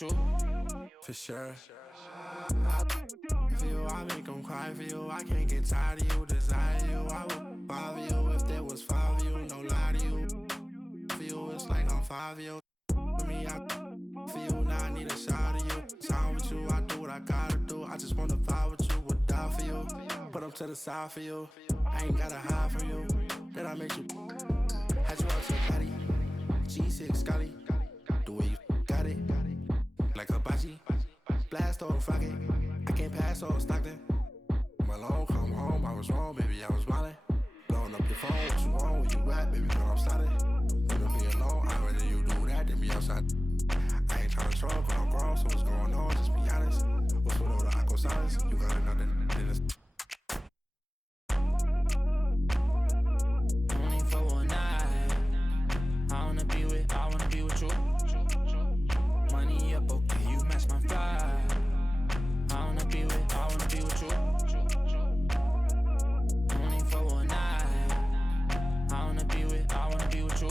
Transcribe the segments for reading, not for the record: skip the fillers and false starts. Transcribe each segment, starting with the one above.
with you. For sure. For you, I make them cry for you. I can't get tired of you, desire you. I would bother you if there was 5 of you, no lie to you. For you, it's like I'm 5 of you. For me, for you, now I need a shot of you. Sound with you, I do what I gotta do. I just wanna vibe with you, would die for you. Put them to the side for you. I ain't gotta hide from you. Then I make you. Had you out your body. G6 Scotty. The way you got it. Like Hibachi. Blast or fuck it. I can't pass or Stockton. Malone, come home. I was wrong, baby. I was smiling. Blowing up your phone. What you want? Where you at, baby? Girl, I'm sliding. Wanna be alone. I'd rather you do that than be outside. I ain't tryna troll, but I'm grown. So what's going on? Just be honest. What's with all the aqua silence? You got another than this. Only for one night. I wanna be with you. Money up, okay, you match my vibe. I wanna be with you. Only for one night. I wanna be with you.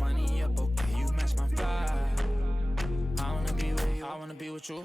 Money up, okay, you match my vibe. I wanna be with you. I wanna be with you.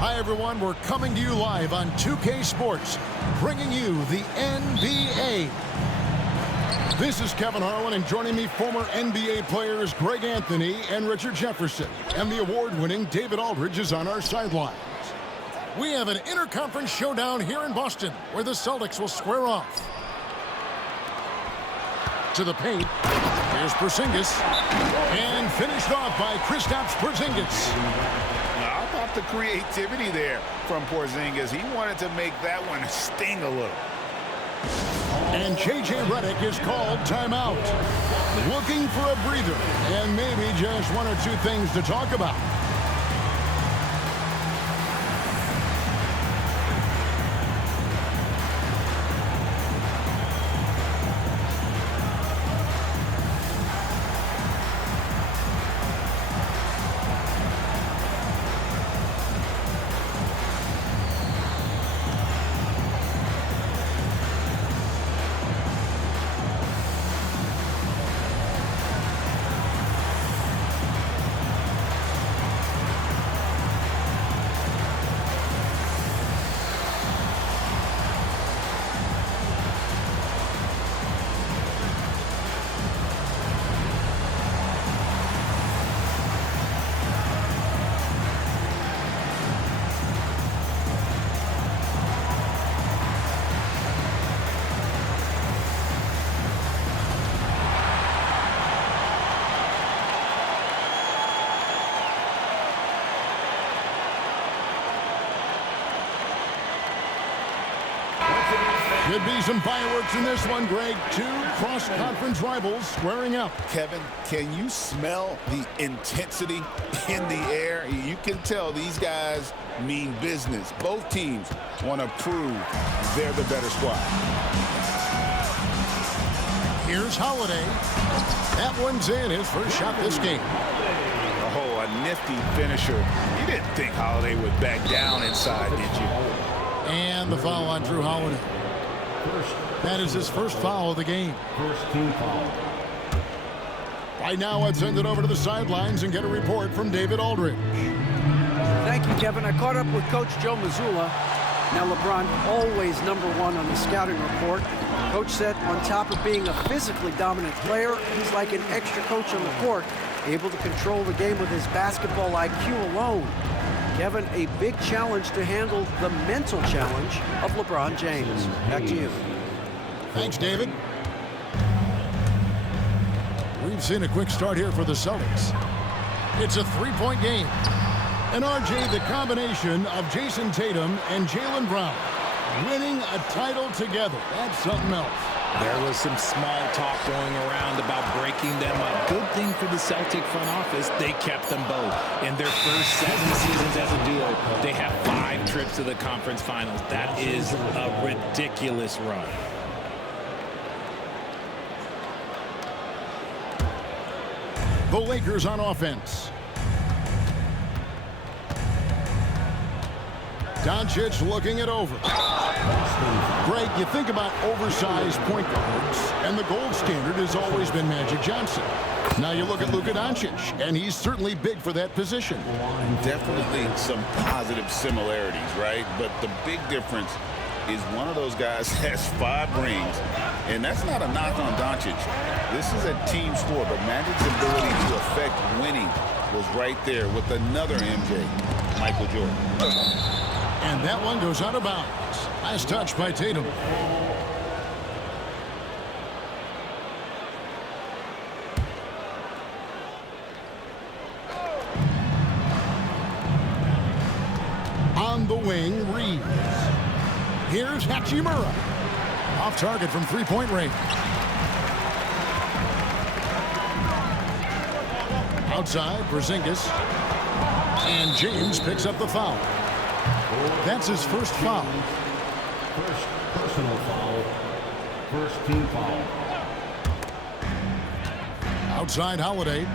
Hi, everyone. We're coming to you live on 2K Sports, bringing you the NBA. This is Kevin Harlan, and joining me, former NBA players Greg Anthony and Richard Jefferson. And the award-winning David Aldridge is on our sidelines. We have an interconference showdown here in Boston, where the Celtics will square off. To the paint. Here's Porzingis. And finished off by Kristaps Porzingis. How about the creativity there from Porzingis? He wanted to make that one sting a little. And J.J. Redick is called timeout. Looking for a breather and maybe just one or two things to talk about. Could be some fireworks in this one, Greg. Two cross-conference rivals squaring up. Kevin, can you smell the intensity in the air? You can tell these guys mean business. Both teams want to prove they're the better squad. Here's Holiday. That one's in, his first shot this game. Oh, a nifty finisher. You didn't think Holiday would back down inside, did you? And the foul on Drew Holiday. That is his first foul of the game. First team foul. Right now, let's send it over to the sidelines and get a report from David Aldridge. Thank you, Kevin. I caught up with Coach Joe Mazzulla. Now, LeBron, always #1 on the scouting report. Coach said on top of being a physically dominant player, he's like an extra coach on the court, able to control the game with his basketball IQ alone. Kevin, a big challenge to handle the mental challenge of LeBron James. Back to you. Thanks, David. We've seen a quick start here for the Celtics. It's a three-point game. And RJ, the combination of Jason Tatum and Jaylen Brown winning a title together. That's something else. There was some small talk going around about breaking them up. Good thing for the Celtic front office, they kept them both. In their first 7 seasons as a duo, they have 5 trips to the conference finals. That is a ridiculous run. The Lakers on offense. Doncic looking it over. Greg, you think about oversized point guards, and the gold standard has always been Magic Johnson. Now you look at Luka Doncic, and he's certainly big for that position. Definitely some positive similarities, right? But the big difference is one of those guys has 5 rings, and that's not a knock on Doncic. This is a team sport, but Magic's ability to affect winning was right there with another MJ, Michael Jordan. And that one goes out of bounds. Nice touch by Tatum. On the wing, Reeves. Here's Hachimura. Off target from three-point range. Outside, Porzingis. And James picks up the foul. That's his first foul. First personal foul. First team foul. Outside, Holiday.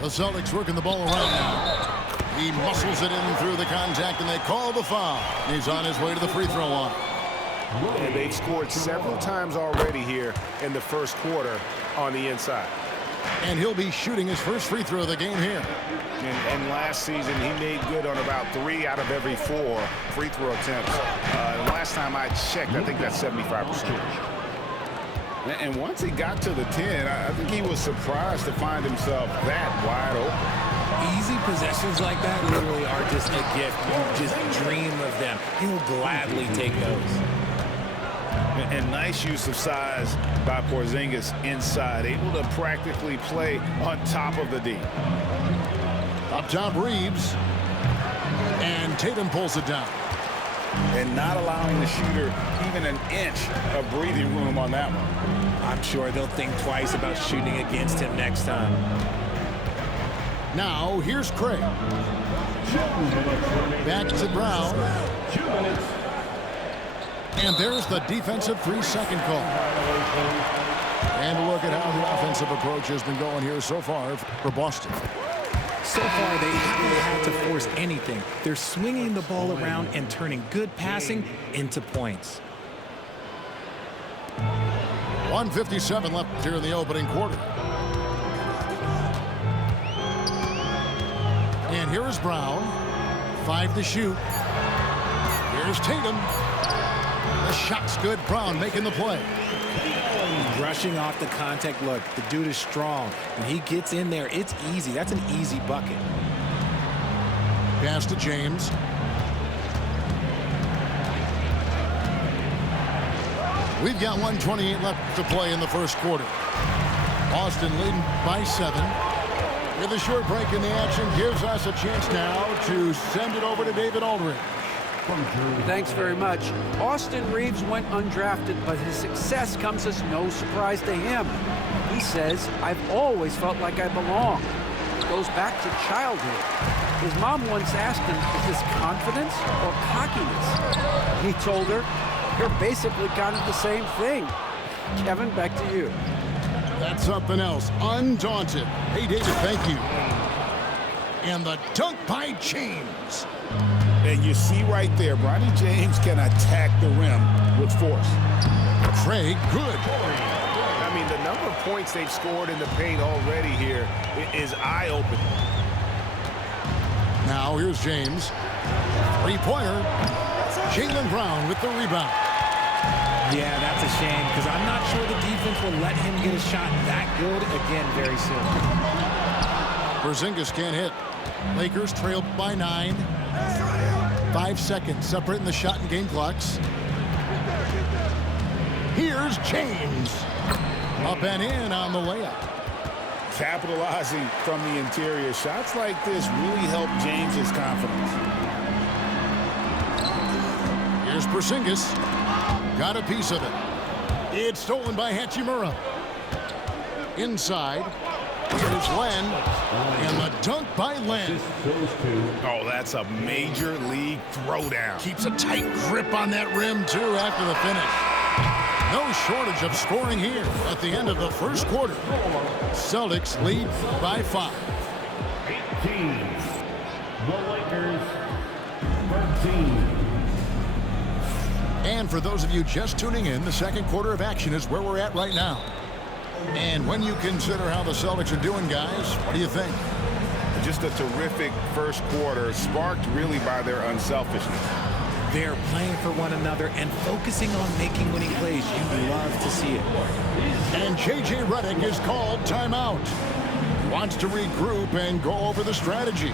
The Celtics working the ball around now. He muscles it in through the contact, and they call the foul. He's on his way to the free throw line. And they've scored several times already here in the first quarter on the inside. And he'll be shooting his first free throw of the game here. And last season, he made good on about 3 out of every 4 free throw attempts. And last time I checked, I think that's 75%. And once he got to the 10, I think he was surprised to find himself that wide open. Easy possessions like that literally are just a gift. You just dream of them. He'll gladly take those. And nice use of size by Porzingis inside, able to practically play on top of the D. Up top, Reeves. And Tatum pulls it down. And not allowing the shooter even an inch of breathing room on that one. I'm sure they'll think twice about shooting against him next time. Now, here's Craig. Back to Brown. 2 minutes. And there's the defensive 3-second call. And look at how the offensive approach has been going here so far for Boston. So far, they haven't had to force anything. They're swinging the ball around and turning good passing into points. 1:57 left here in the opening quarter. And here's Brown. 5 to shoot. Here's Tatum. The shot's good. Brown making the play. Rushing off the contact. Look, the dude is strong. When he gets in there, it's easy. That's an easy bucket. Pass to James. We've got 1:28 left to play in the first quarter. Boston leading by 7. With a short break in the action, gives us a chance now to send it over to David Aldridge. Thanks very much. Austin Reeves went undrafted, but his success comes as no surprise to him. He says, "I've always felt like I belong." It goes back to childhood. His mom once asked him, is this confidence or cockiness? He told her, "You're basically kind of the same thing." Kevin, back to you. That's something else. Undaunted. Hey, David, thank you. And the dunk by James. And you see right there, Bronny James can attack the rim with force. Craig, good. I mean, the number of points they've scored in the paint already here is eye-opening. Now here's James. Three-pointer. Jaylen Brown with the rebound. Yeah, that's a shame because I'm not sure the defense will let him get a shot that good again very soon. Porzingis can't hit. Lakers trailed by 9. 5 seconds separating the shot and game clocks. Here's James. Up and in on the layup. Capitalizing from the interior. Shots like this really help James's confidence. Here's Porzingis. Got a piece of it. It's stolen by Hachimura. Inside. Here's Len. And the dunk by Len. Oh, that's a major league throwdown. Keeps a tight grip on that rim, too, after the finish. No shortage of scoring here at the end of the first quarter. Celtics lead by 5. 18. The Lakers 13. And for those of you just tuning in, the second quarter of action is where we're at right now. And when you consider how the Celtics are doing, guys, what do you think? Just a terrific first quarter, sparked really by their unselfishness. They're playing for one another and focusing on making winning plays. You love to see it. And J.J. Redick is called timeout. Wants to regroup and go over the strategy.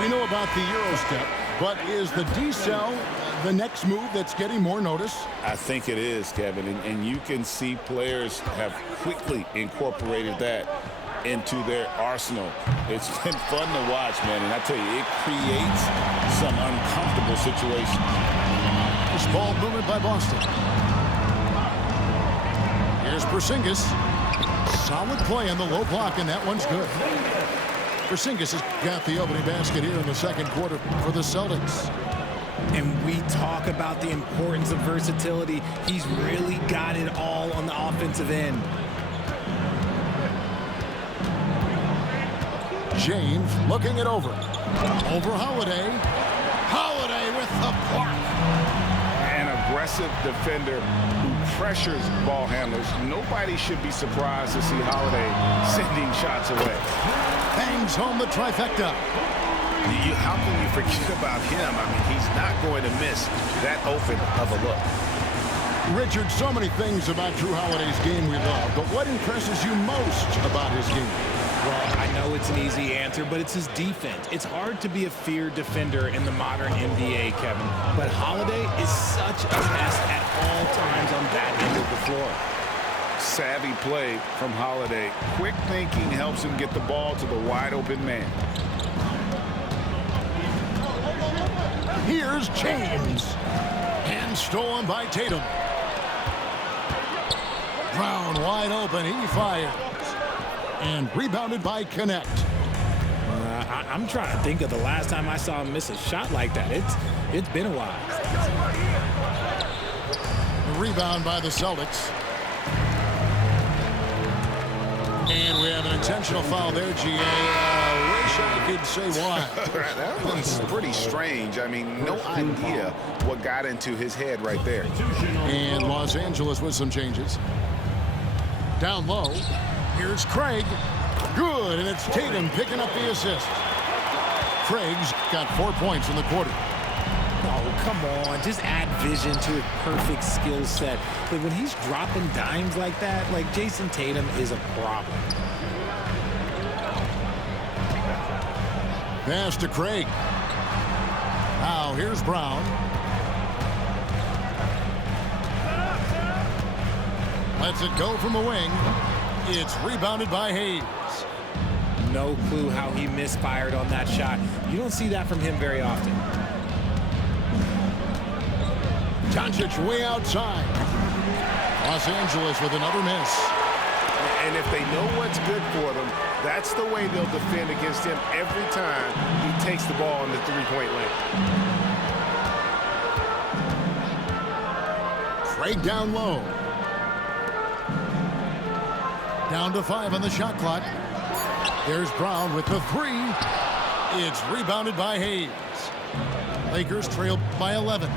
We know about the Euro step, but is the decel the next move that's getting more notice? I think it is, Kevin, and you can see players have quickly incorporated that into their arsenal. It's been fun to watch, man, and I tell you, it creates some uncomfortable situations. This ball movement by Boston. Here's Porzingis. Solid play on the low block, and that one's good. Porzingis has got the opening basket here in the second quarter for the Celtics. And we talk about the importance of versatility. He's really got it all on the offensive end. James looking it over. Over Holiday. Holiday with the block. An aggressive defender who pressures ball handlers. Nobody should be surprised to see Holiday sending shots away. Bangs home the trifecta. How can you forget about him? I mean, he's not going to miss that open of a look. Richard, so many things about Jrue Holiday's game we love, but what impresses you most about his game? Well, I know it's an easy answer, but it's his defense. It's hard to be a feared defender in the modern NBA, Kevin. But Holiday is such a pest at all times on that end of the floor. Savvy play from Holiday. Quick thinking helps him get the ball to the wide open man. Here's James. And stolen by Tatum. Brown wide open. He fires. And rebounded by Connect. I'm trying to think of the last time I saw him miss a shot like that. It's been a while. The rebound by the Celtics. And we have an intentional foul there, GA. Wish I could say why. That was pretty strange. I mean, no idea what got into his head right there. And Los Angeles with some changes. Down low. Here's Craig. Good, and it's Tatum picking up the assist. Craig's got 4 points in the quarter. Oh, come on. Just add vision to a perfect skill set. But when he's dropping dimes like that, like Jason Tatum is a problem. Pass to Craig. Now here's Brown. Lets it go from the wing. It's rebounded by Hayes. No clue how he misfired on that shot. You don't see that from him very often. Doncic way outside. Los Angeles with another miss. And if they know what's good for them, that's the way they'll defend against him every time he takes the ball in the three-point lane. Craig down low. Down to 5 on the shot clock. There's Brown with the 3. It's rebounded by Hayes. Lakers trail by 11.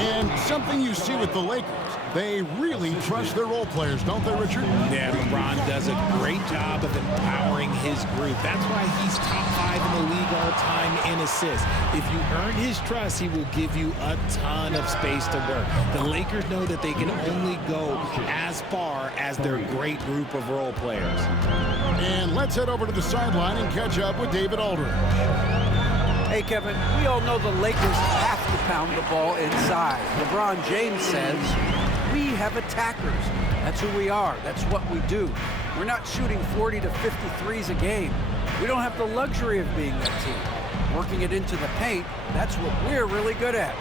And something you see with the Lakers, they really trust their role players, don't they, Richard? Yeah, LeBron does a great job of empowering his group. That's why he's top 5 in the league all time in assists. If you earn his trust, he will give you a ton of space to work. The Lakers know that they can only go as far as their great group of role players. And let's head over to the sideline and catch up with David Aldridge. Hey, Kevin, we all know the Lakers have to pound the ball inside. LeBron James says, we have attackers. That's who we are. That's what we do. We're not shooting 40 to 53s a game. We don't have the luxury of being that team. Working it into the paint, that's what we're really good at.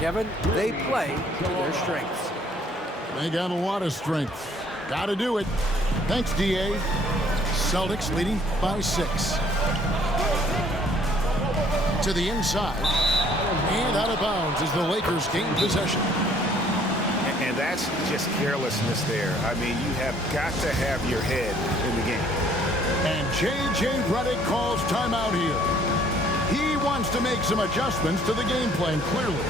Kevin, they play to their strengths. They got a lot of strength. Got to do it. Thanks, D.A. Celtics leading by 6. To the inside. And out of bounds as the Lakers gain possession. And that's just carelessness there. I mean, you have got to have your head in the game. And J.J. Redick calls timeout here. He wants to make some adjustments to the game plan, clearly.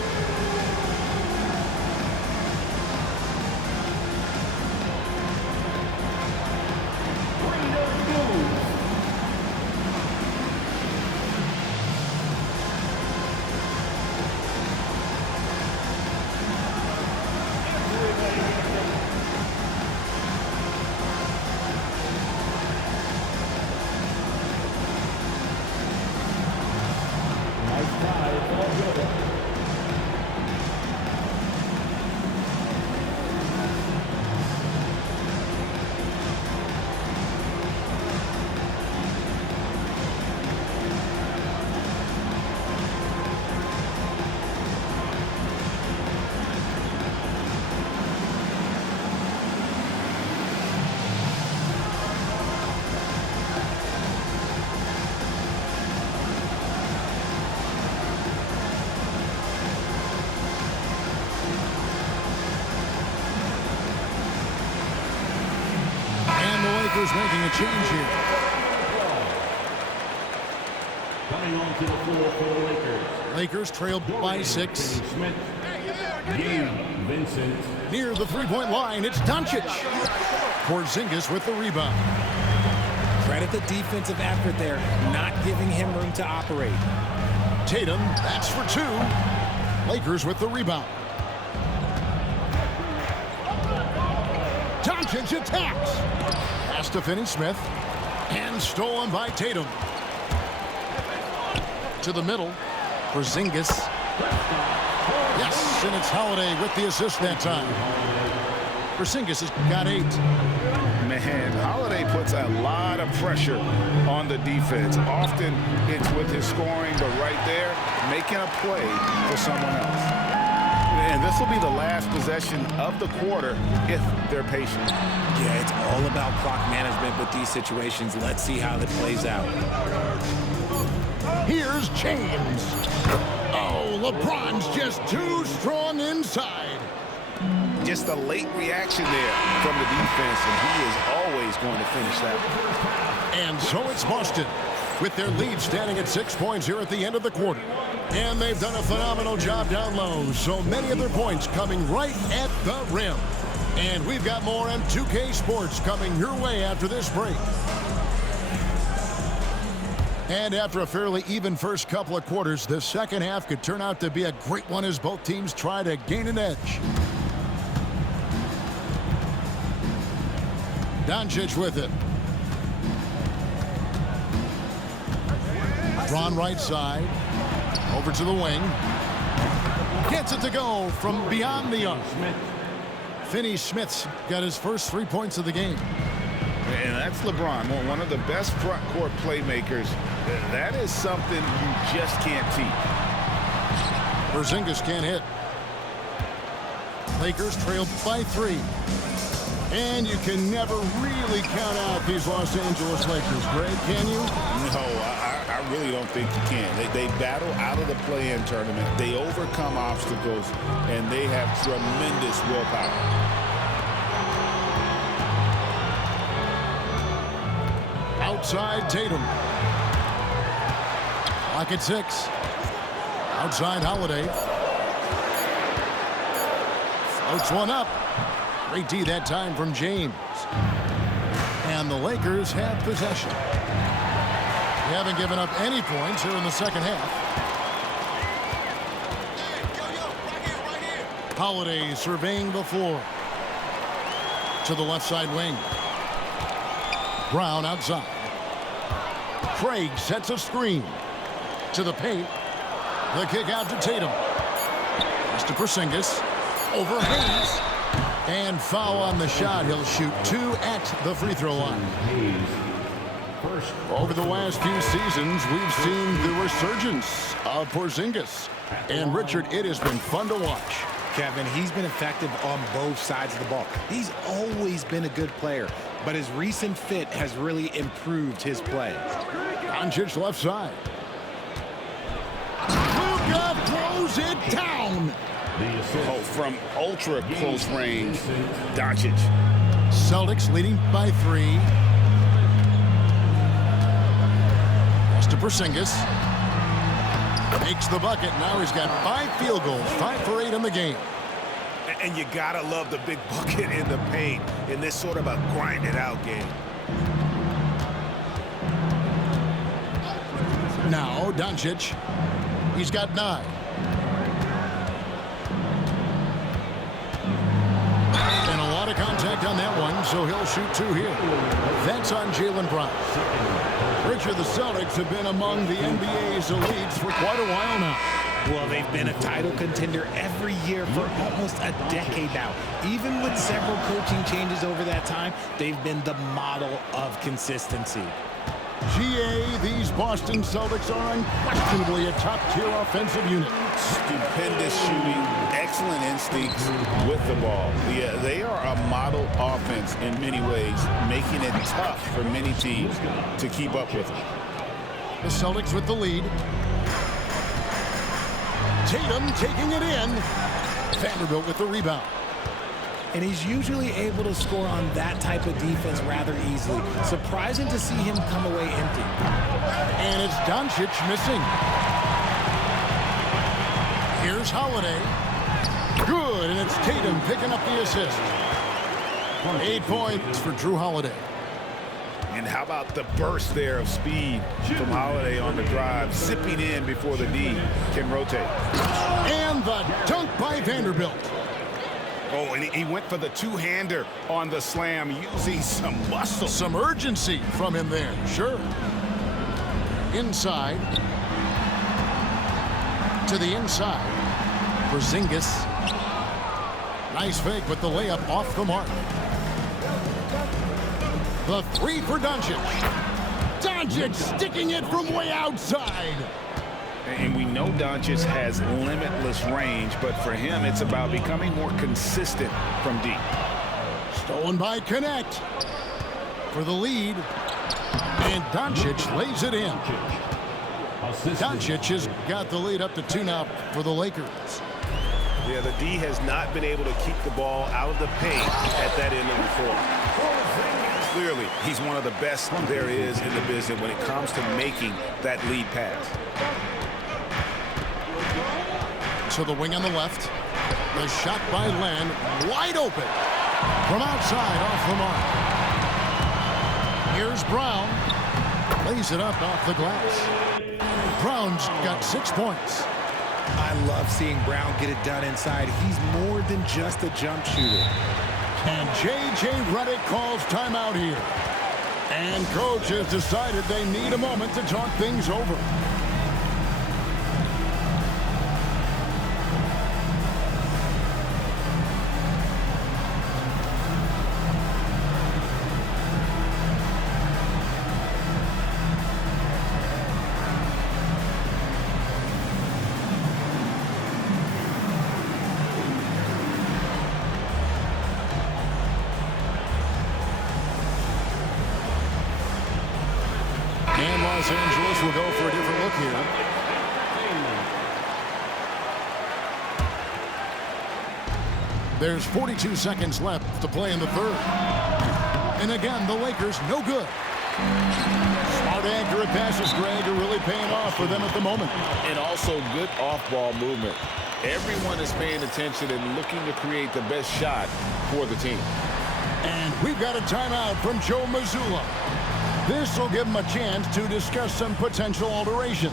Making a change here. Coming onto the floor for the Lakers. Lakers trail by 6. Smith. Vincent. Near the three-point line, it's Doncic. Porzingis with the rebound. Credit the defensive effort there, not giving him room to operate. Tatum, that's for 2. Lakers with the rebound. Doncic attacks. Pass to Finney-Smith. And stolen by Tatum. To the middle. Porzingis. Yes, and it's Holiday with the assist that time. Porzingis has got 8. Man, Holiday puts a lot of pressure on the defense. Often it's with his scoring, but right there, making a play for someone else. And this will be the last possession of the quarter if they're patient. Yeah, it's all about clock management with these situations. Let's see how that plays out. Here's James. Oh, LeBron's just too strong inside. Just a late reaction there from the defense, and he is always going to finish that. And so it's Boston with their lead standing at 6 points here at the end of the quarter. And they've done a phenomenal job down low. So many of their points coming right at the rim. And we've got more on 2K Sports coming your way after this break. And after a fairly even first couple of quarters, the second half could turn out to be a great one as both teams try to gain an edge. Doncic with it. Drawn right side. Over to the wing. Gets it to go from beyond the arc. Finney-Smith's got his first 3 points of the game. And that's LeBron, one of the best front court playmakers. That is something you just can't teach. Porzingis can't hit. Lakers trailed by 3. And you can never really count out these Los Angeles Lakers. Greg, can you? No, I really don't think you can. They battle out of the play-in tournament. They overcome obstacles, and they have tremendous willpower. Outside Tatum. Clock at 6. Outside Holiday. Floats one up. Great D that time from James. And the Lakers have possession. They haven't given up any points here in the second half. Holiday surveying the floor. To the left side wing. Brown outside. Craig sets a screen. To the paint. The kick out to Tatum. Pass to Porzingis. Over Hayes. And foul on the shot. He'll shoot 2 at the free throw line. Over the last few seasons, we've seen the resurgence of Porzingis. And Richard, it has been fun to watch. Kevin, he's been effective on both sides of the ball. He's always been a good player, but his recent fit has really improved his play. Doncic left side. Luka throws it down. Oh, from ultra close range, Doncic. Celtics leading by 3. Pass to Porzingis. Makes the bucket. Now he's got 5 field goals, 5 for 8 in the game. And you gotta love the big bucket in the paint in this sort of a grind-it-out game. Now Doncic. He's got 9. And a lot of contact on that one, so he'll shoot 2 here. That's on Jaylen Brown. Richard, the Celtics have been among the NBA's elites for quite a while now. Well, they've been a title contender every year for almost a decade now. Even with several coaching changes over that time, they've been the model of consistency. GA, these Boston Celtics are unquestionably a top-tier offensive unit. Stupendous shooting, excellent instincts with the ball. Yeah, they are a model offense in many ways, making it tough for many teams to keep up with them. The Celtics with the lead. Tatum taking it in. Vanderbilt with the rebound. And he's usually able to score on that type of defense rather easily. Surprising to see him come away empty. And it's Doncic missing. Here's Holiday. Good, and it's Tatum picking up the assist. 8 points for Drew Holiday. And how about the burst there of speed from Holiday on the drive, zipping in before the D can rotate. And the dunk by Vanderbilt. Oh, and he went for the two-hander on the slam, using some muscle. Some urgency from him there, sure. Inside. To the inside. Porzingis. Nice fake, but the layup off the mark. The 3 for Doncic. Doncic sticking it from way outside. And we know Doncic has limitless range, but for him, it's about becoming more consistent from deep. Stolen by Connect for the lead. And Doncic lays it in. Doncic has got the lead up to 2 now for the Lakers. Yeah, the D has not been able to keep the ball out of the paint at that end of the floor. Clearly, he's one of the best there is in the business when it comes to making that lead pass. To the wing on the left. The shot by Len, wide open. From outside, off the mark. Here's Brown. Lays it up off the glass. Brown's got 6 points. I love seeing Brown get it done inside. He's more than just a jump shooter. And J.J. Redick calls timeout here. And coach has decided they need a moment to talk things over. Los Angeles will go for a different look here. There's 42 seconds left to play in the third. And again, the Lakers no good. Smart, accurate passes, Greg, are really paying off for them at the moment. And also good off-ball movement. Everyone is paying attention and looking to create the best shot for the team. And we've got a timeout from Joe Mazzulla. This will give him a chance to discuss some potential alterations.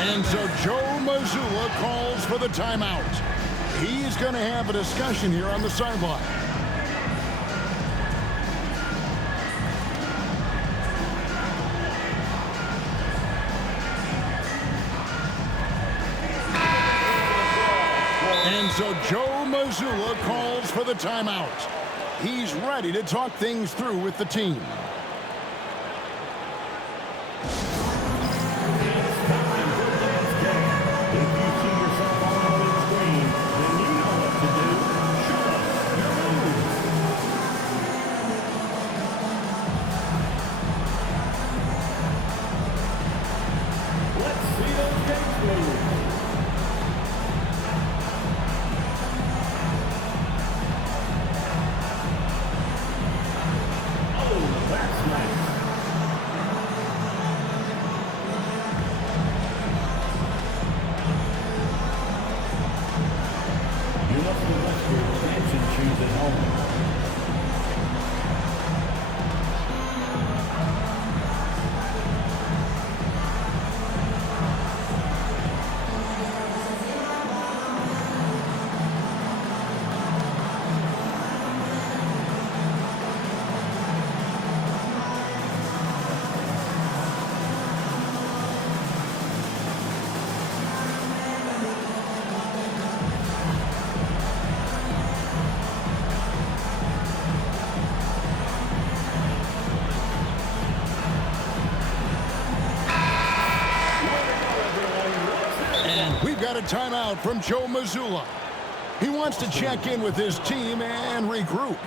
And so Joe Mazzulla calls for the timeout. He's going to have a discussion here on the sideline. And so Joe Mazzulla calls for the timeout. He's ready to talk things through with the team. We've got a timeout from Joe Mazzulla. He wants to check in with his team and regroup.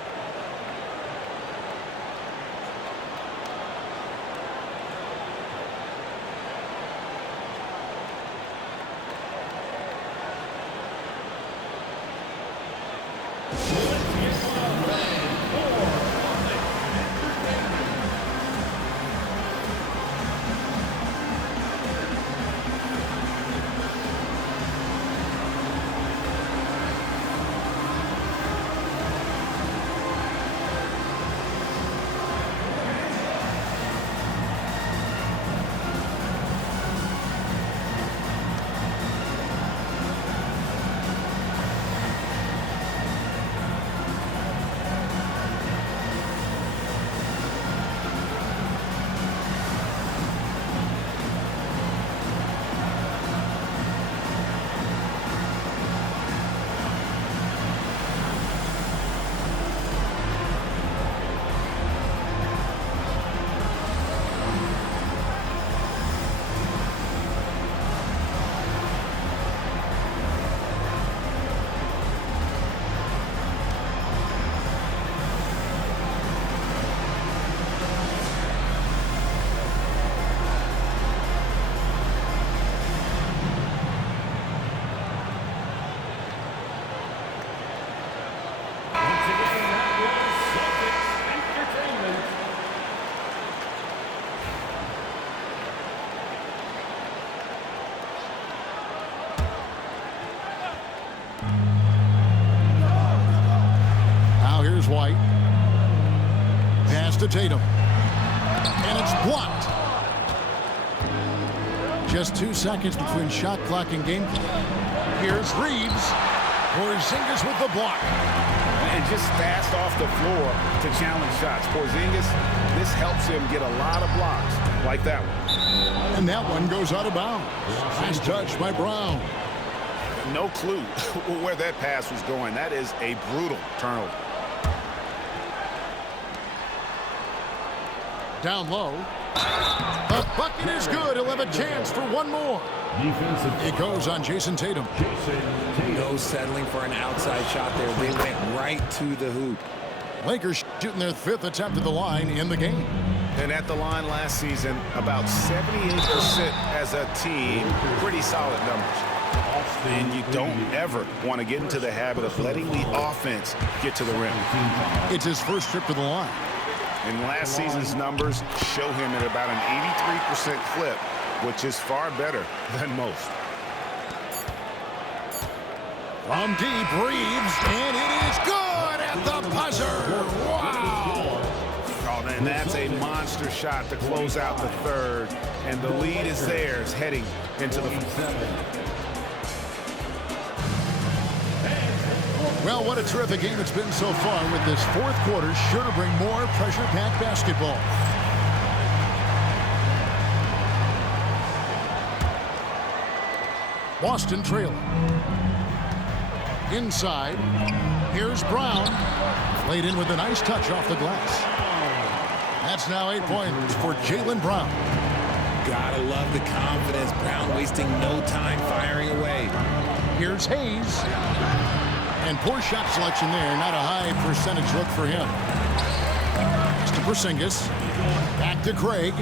White. Pass to Tatum. And it's blocked. Just 2 seconds between shot clock and game clock. Here's Reeves. Porzingis with the block. And just fast off the floor to challenge shots. Porzingis, this helps him get a lot of blocks like that one. And that one goes out of bounds. Nice touch by Brown. No clue where that pass was going. That is a brutal turnover. Down low. The bucket is good. He'll have a chance for one more. It goes on Jason Tatum. No settling for an outside shot there. They went right to the hoop. Lakers shooting their 5th attempt at the line in the game. And at the line last season, about 78% as a team. Pretty solid numbers. And you don't ever want to get into the habit of letting the offense get to the rim. It's his first trip to the line. And last season's numbers show him at about an 83% clip, which is far better than most. From deep, Reeves, and it is good at the buzzer. Wow! Oh, man, that's a monster shot to close out the third, and the lead is theirs heading into the fourth. Well, what a terrific game it's been so far, with this fourth quarter sure to bring more pressure-packed basketball. Boston trailing. Inside, here's Brown. Laid in with a nice touch off the glass. That's now 8 points for Jaylen Brown. Gotta love the confidence. Brown wasting no time firing away. Here's Hayes. And poor shot selection there. Not a high percentage look for him. It's to Porzingis. Back to Craig.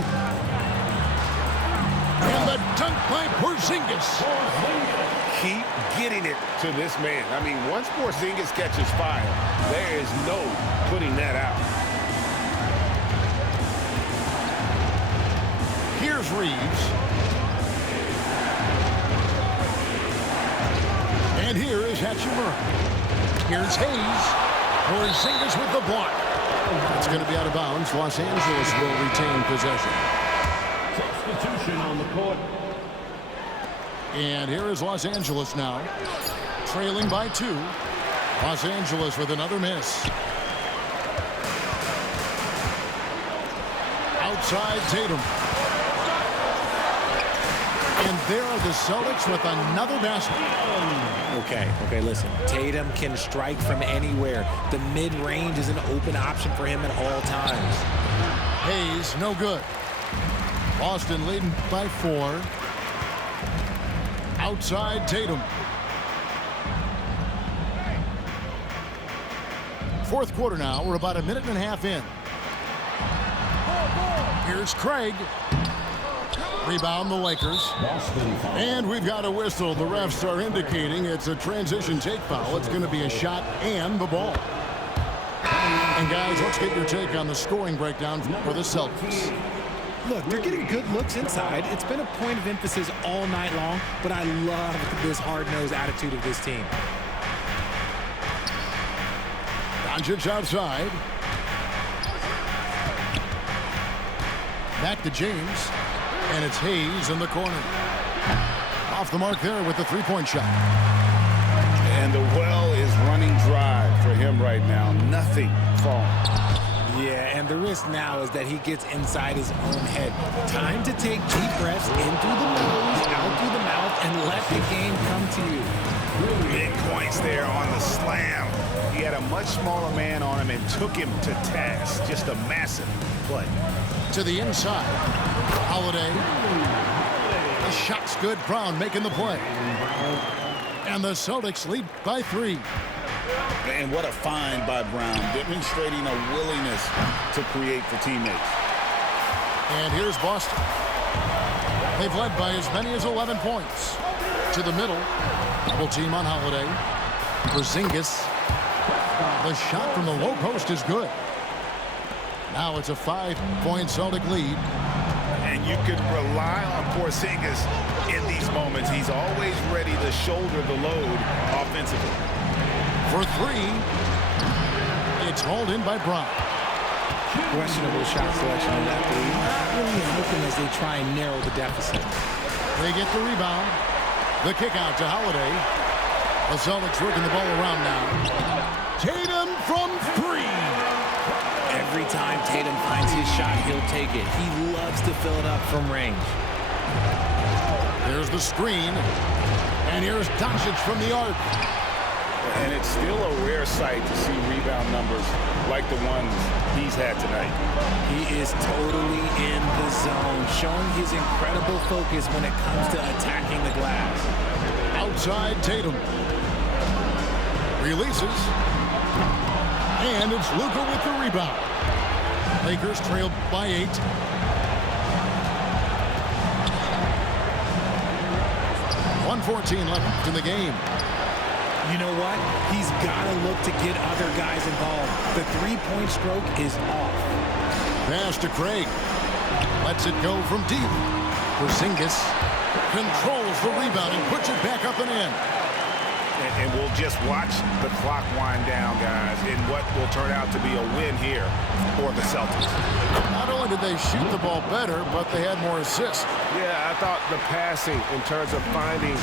And the dunk by Porzingis. Keep getting it to this man. I mean, once Porzingis catches fire, there is no putting that out. Here's Reeves. And here is Hachimura. Here's Hayes. Porzingis with the block. It's going to be out of bounds. Los Angeles will retain possession. Substitution on the court. And here is Los Angeles now. Trailing by 2. Los Angeles with another miss. Outside Tatum. And there are the Celtics with another basket. Okay, listen. Tatum can strike from anywhere. The mid-range is an open option for him at all times. Hayes, no good. Boston leading by 4. Outside Tatum. Fourth quarter now. We're about a minute and a half in. Here's Craig. Rebound the Lakers. And we've got a whistle. The refs are indicating it's a transition take foul. It's going to be a shot and the ball. And guys, let's get your take on the scoring breakdown for the Celtics. Look, they're getting good looks inside. It's been a point of emphasis all night long, but I love this hard-nosed attitude of this team. Doncic outside. Back to James. And it's Hayes in the corner. Off the mark there with the three-point shot. And the well is running dry for him right now. Nothing falling. Yeah, and the risk now is that he gets inside his own head. Time to take deep breaths in through the nose, out through the mouth, and let the game come to you. Big points there on the slam. He had a much smaller man on him and took him to task. Just a massive play. To the inside. Holiday. The shot's good. Brown making the play. And the Celtics lead by 3. And what a find by Brown, demonstrating a willingness to create for teammates. And here's Boston. They've led by as many as 11 points. To the middle. Double team on Holiday. Porzingis. The shot from the low post is good. Now it's a 5-point Celtic lead. And you can rely on Porzingis in these moments. He's always ready to shoulder the load offensively. For 3, it's hauled in by Brown. Questionable shot selection in that lead. Not really helping as they try and narrow the deficit. They get the rebound. The kick out to Holiday. The Celtics working the ball around now. Tatum from 3. Every time Tatum finds his shot, he'll take it. He loves to fill it up from range. There's the screen. And here's Doncic from the arc. And it's still a rare sight to see rebound numbers like the ones he's had tonight. He is totally in the zone, showing his incredible focus when it comes to attacking the glass. Outside Tatum. Releases. And it's Luka with the rebound. Lakers trail by 8. .114 left in the game. You know what? He's got to look to get other guys involved. The three-point stroke is off. Pass to Craig. Lets it go from deep. Porzingis controls the rebound and puts it back up and in. And we'll just watch the clock wind down, guys, in what will turn out to be a win here for the Celtics. Not only did they shoot the ball better, but they had more assists. Yeah, I thought the passing in terms of finding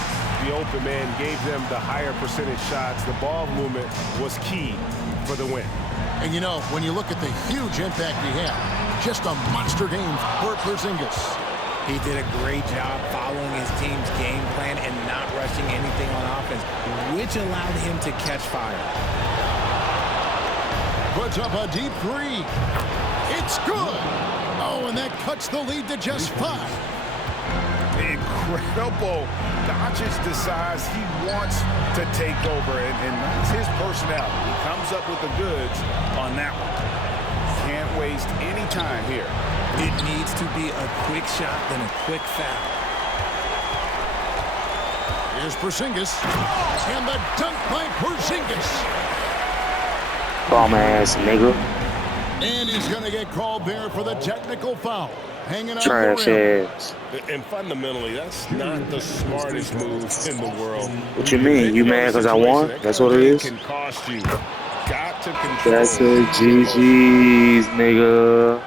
the open man gave them the higher percentage shots. The ball movement was key for the win. And you know, when you look at the huge impact he had, just a monster game for Porzingis. He did a great job following his team's game plan and not rushing anything on offense, which allowed him to catch fire. Puts up a deep 3. It's good. Oh, and that cuts the lead to just 5. Incredible. Doncic decides he wants to take over, and that's his personality. He comes up with the goods on that one. Can't waste any time here. It needs to be a quick shot, then a quick foul. Here's Porzingis. And the dunk by Porzingis. Bomb ass nigga. And he's going to get called there for the technical foul. Hanging out Trash the ass. And fundamentally, that's not the smartest move in the world. What you mean? You mad because I won? That's what it is? Can cost you. Got to control. That's a GG's, nigga.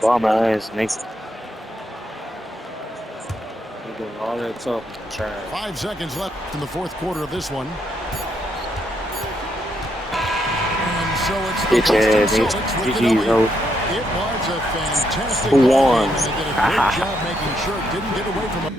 Bomb ass nigga. All that talk. Trash. 5 seconds left in the fourth quarter of this one. And so it's the Bitch ass Boston Celtics with the GG's, W. ho. It was a fantastic Who game, won? and they did a great job making sure it didn't get away from them.